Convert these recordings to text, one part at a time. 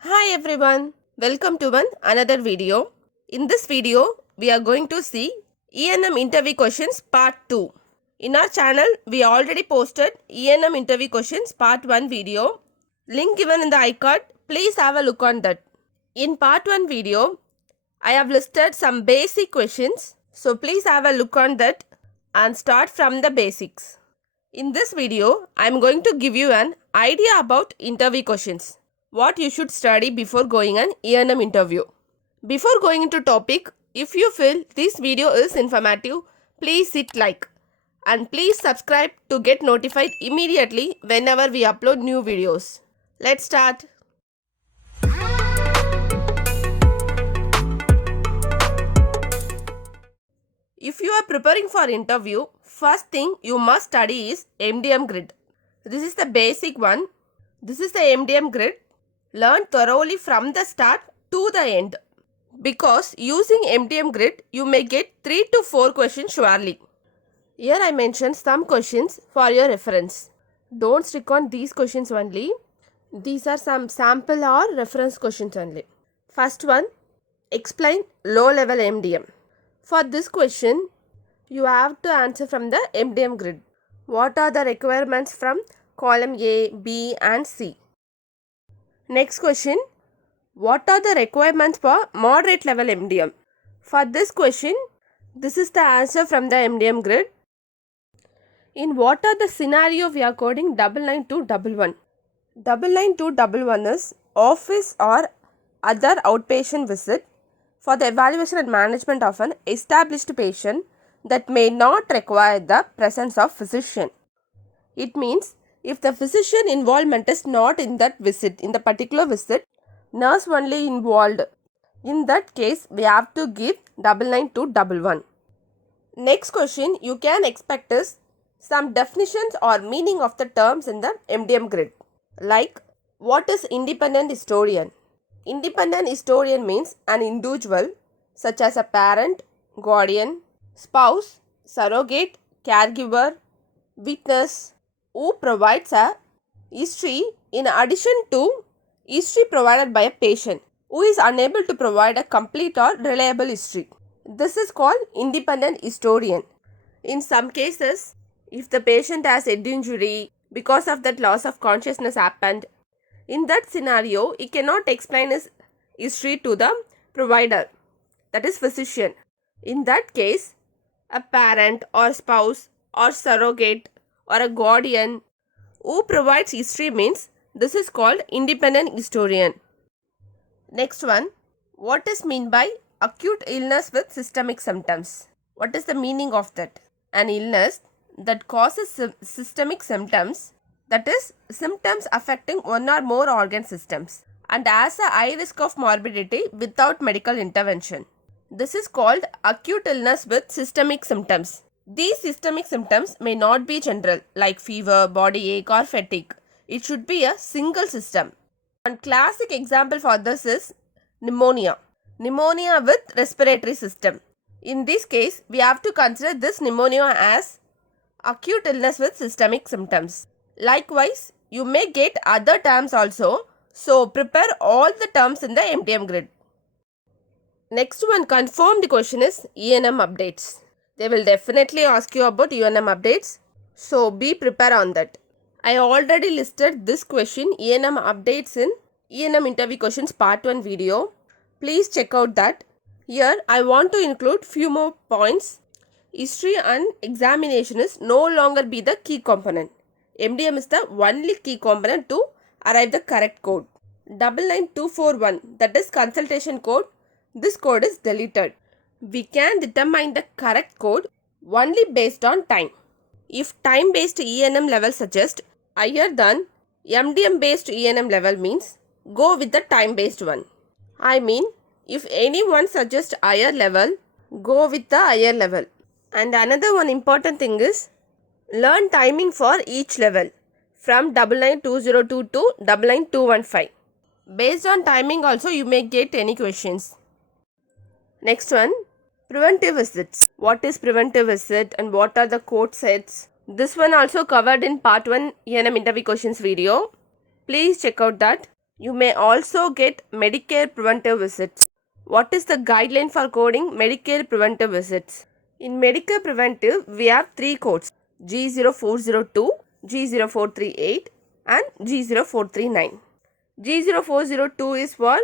Hi everyone, welcome to another video. In this video, we are going to see ENM interview questions part 2. In our channel, we already posted ENM interview questions part 1 video. Link given in the iCard, please have a look on that. In part 1 video, I have listed some basic questions, so please have a look on that and start from the basics. In this video, I am going to give you an idea about interview questions. What you should study before going an ENM interview. Before going into topic, if you feel this video is informative, please hit like and please subscribe to get notified immediately whenever we upload new videos. Let's start. If you are preparing for interview, first thing you must study is MDM grid. This is the basic one. This is the MDM grid. Learn thoroughly from the start to the end. Because using MDM grid, you may get 3 to 4 questions surely. Here I mentioned some questions for your reference. Don't stick on these questions only. These are some sample or reference questions only. First one, explain low level MDM. For this question, you have to answer from the MDM grid. What are the requirements from column A, B and C? Next question, what are the requirements for moderate level MDM? For this question, this is the answer from the MDM grid. In what are the scenario we are coding 99211? 99211 is office or other outpatient visit for the evaluation and management of an established patient that may not require the presence of physician. It means if the physician involvement is not in that visit, in the particular visit, nurse only involved. In that case, we have to give 99211. Next question you can expect is some definitions or meaning of the terms in the MDM grid. Like, what is independent historian? Independent historian means an individual such as a parent, guardian, spouse, surrogate, caregiver, witness, who provides a history in addition to history provided by a patient who is unable to provide a complete or reliable history. This is called independent historian. In some cases, if the patient has head injury because of that loss of consciousness happened, in that scenario, he cannot explain his history to the provider, that is physician. In that case, a parent or spouse or surrogate or a guardian who provides history means this is called independent historian. Next one, what is meant by acute illness with systemic symptoms? What is the meaning of that? An illness that causes systemic symptoms, that is symptoms affecting one or more organ systems and has a high risk of morbidity without medical intervention. This is called acute illness with systemic symptoms. These systemic symptoms may not be general like fever, body ache or fatigue. It should be a single system. One classic example for this is pneumonia. Pneumonia with respiratory system. In this case, we have to consider this pneumonia as acute illness with systemic symptoms. Likewise, you may get other terms also. So, prepare all the terms in the MDM grid. Next one confirmed question is ENM updates. They will definitely ask you about ENM updates. So, be prepared on that. I already listed this question ENM updates in ENM interview questions part 1 video. Please check out that. Here, I want to include few more points. History and examination is no longer be the key component. MDM is the only key component to arrive the correct code. 99241, that is consultation code. This code is deleted. We can determine the correct code only based on time. If time based ENM level suggests higher than MDM based ENM level means go with the time based one. I mean, if anyone suggests higher level, go with the higher level. And another one important thing is learn timing for each level from 99202 to 99215. Based on timing also you may get any questions. Next one, preventive visits. What is preventive visit and what are the code sets? This one also covered in part 1 ENM interview questions video. Please check out that. You may also get Medicare preventive visits. What is the guideline for coding Medicare preventive visits? In Medicare preventive, we have three codes G0402, G0438 and G0439. G0402 is for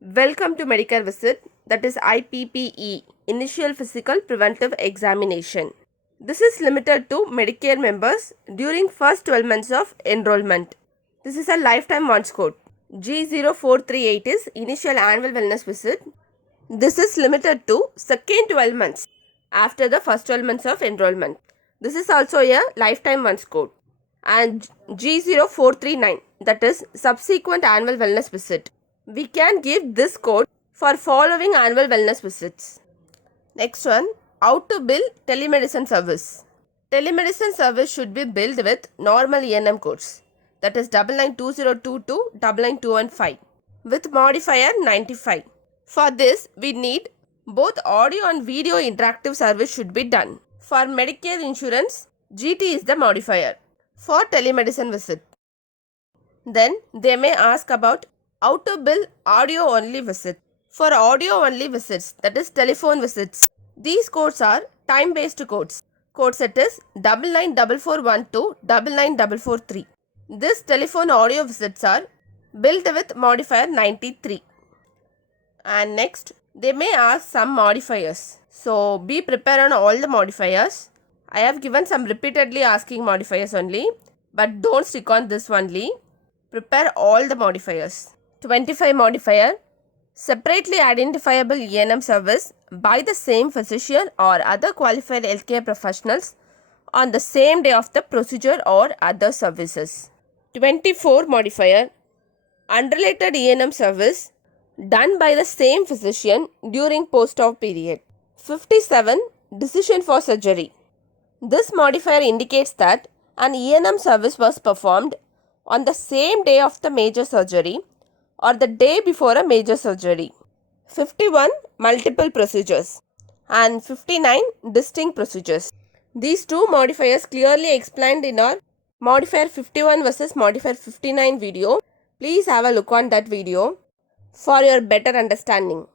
Welcome to Medicare Visit, that is IPPE, Initial Physical Preventive Examination. This is limited to Medicare members during first 12 months of enrollment. This is a lifetime once code. G0438 is Initial Annual Wellness Visit. This is limited to second 12 months after the first 12 months of enrollment. This is also a lifetime once code. And G0439, that is Subsequent Annual Wellness Visit. We can give this code for following annual wellness visits. Next one, how to bill telemedicine service. Telemedicine service should be billed with normal ENM codes, that is 992022, 99215 with modifier 95. For this, we need both audio and video interactive service should be done. For Medicare insurance, GT is the modifier. For telemedicine visit, then they may ask about how to bill audio only visit. For audio only visits, that is telephone visits, these codes are time based codes. Code set is 994412 99443. This telephone audio visits are billed with modifier 93. And next, they may ask some modifiers. So be prepared on all the modifiers. I have given some repeatedly asking modifiers only, but don't stick on this only. Prepare all the modifiers. 25 modifier, separately identifiable ENM service by the same physician or other qualified healthcare professionals on the same day of the procedure or other services. 24 modifier, unrelated ENM service done by the same physician during post-op period. 57 decision for surgery. This modifier indicates that an ENM service was performed on the same day of the major surgery or the day before a major surgery. 51 multiple procedures and 59 distinct procedures. These two modifiers clearly explained in our modifier 51 versus modifier 59 video. Please have a look on that video for your better understanding.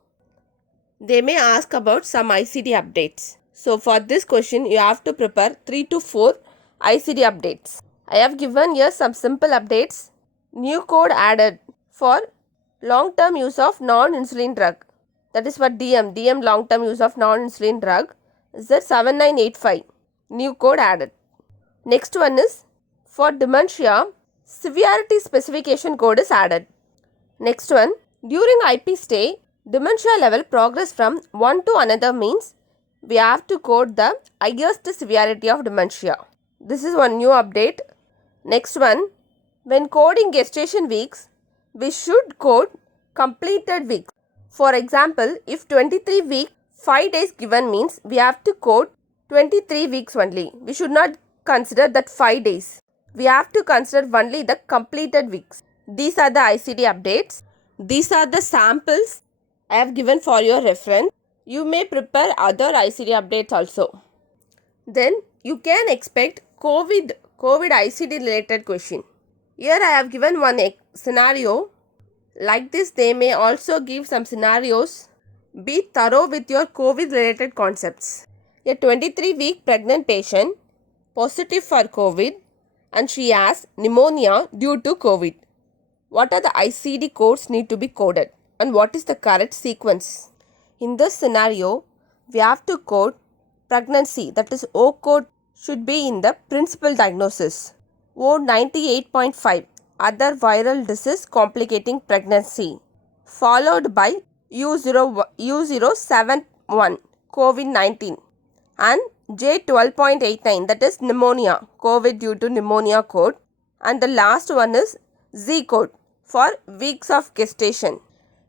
They may ask about some ICD updates. So for this question, you have to prepare 3 to 4 ICD updates. I have given here some simple updates. New code added for long-term use of non-insulin drug. That is for DM long-term use of non-insulin drug is the 7985. New code added. Next one is for dementia, severity specification code is added. Next one, during IP stay, dementia level progress from one to another means we have to code the highest severity of dementia. This is one new update. Next one, when coding gestation weeks, we should code completed weeks. For example, if 23 week 5 days given means we have to code 23 weeks only. We should not consider that 5 days. We have to consider only the completed weeks. These are the ICD updates. These are the samples I have given for your reference. You may prepare other ICD updates also. Then you can expect COVID ICD related question. Here I have given one scenario. Like this, they may also give some scenarios. Be thorough with your COVID related concepts. A 23-week pregnant patient positive for COVID and she has pneumonia due to COVID. What are the ICD codes need to be coded and what is the correct sequence? In this scenario, we have to code pregnancy, that is O code should be in the principal diagnosis. O98.5, other viral disease complicating pregnancy, followed by U071, COVID-19 and J12.89, that is pneumonia, COVID due to pneumonia code, and the last one is Z code for weeks of gestation.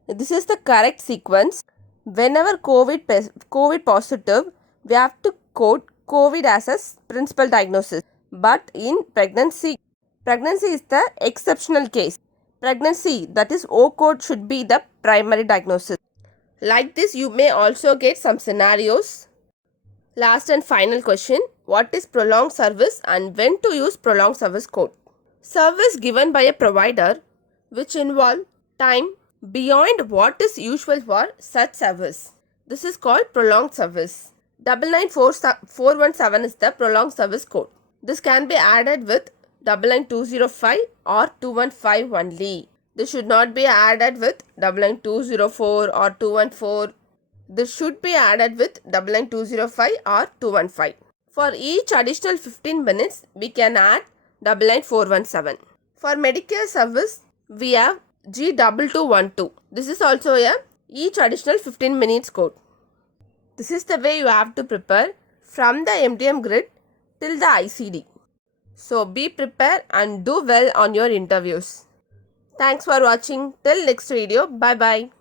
This is the correct sequence. Whenever COVID positive, we have to code COVID as a principal diagnosis. But in pregnancy is the exceptional case. Pregnancy, that is O code, should be the primary diagnosis. Like this, you may also get some scenarios. Last and final question, what is prolonged service and when to use prolonged service code? Service given by a provider which involve time beyond what is usual for such service. This is called prolonged service. 99417 is the prolonged service code. This can be added with 99205 or 215 only. This should not be added with 99204 or 214. This should be added with 99205 or 215. For each additional 15 minutes, we can add 99417. For Medicare service, we have G2212. This is also a each additional 15 minutes code. This is the way you have to prepare from the MDM grid till the ICD. So be prepared and do well on your interviews. Thanks for watching. Till next video. Bye bye.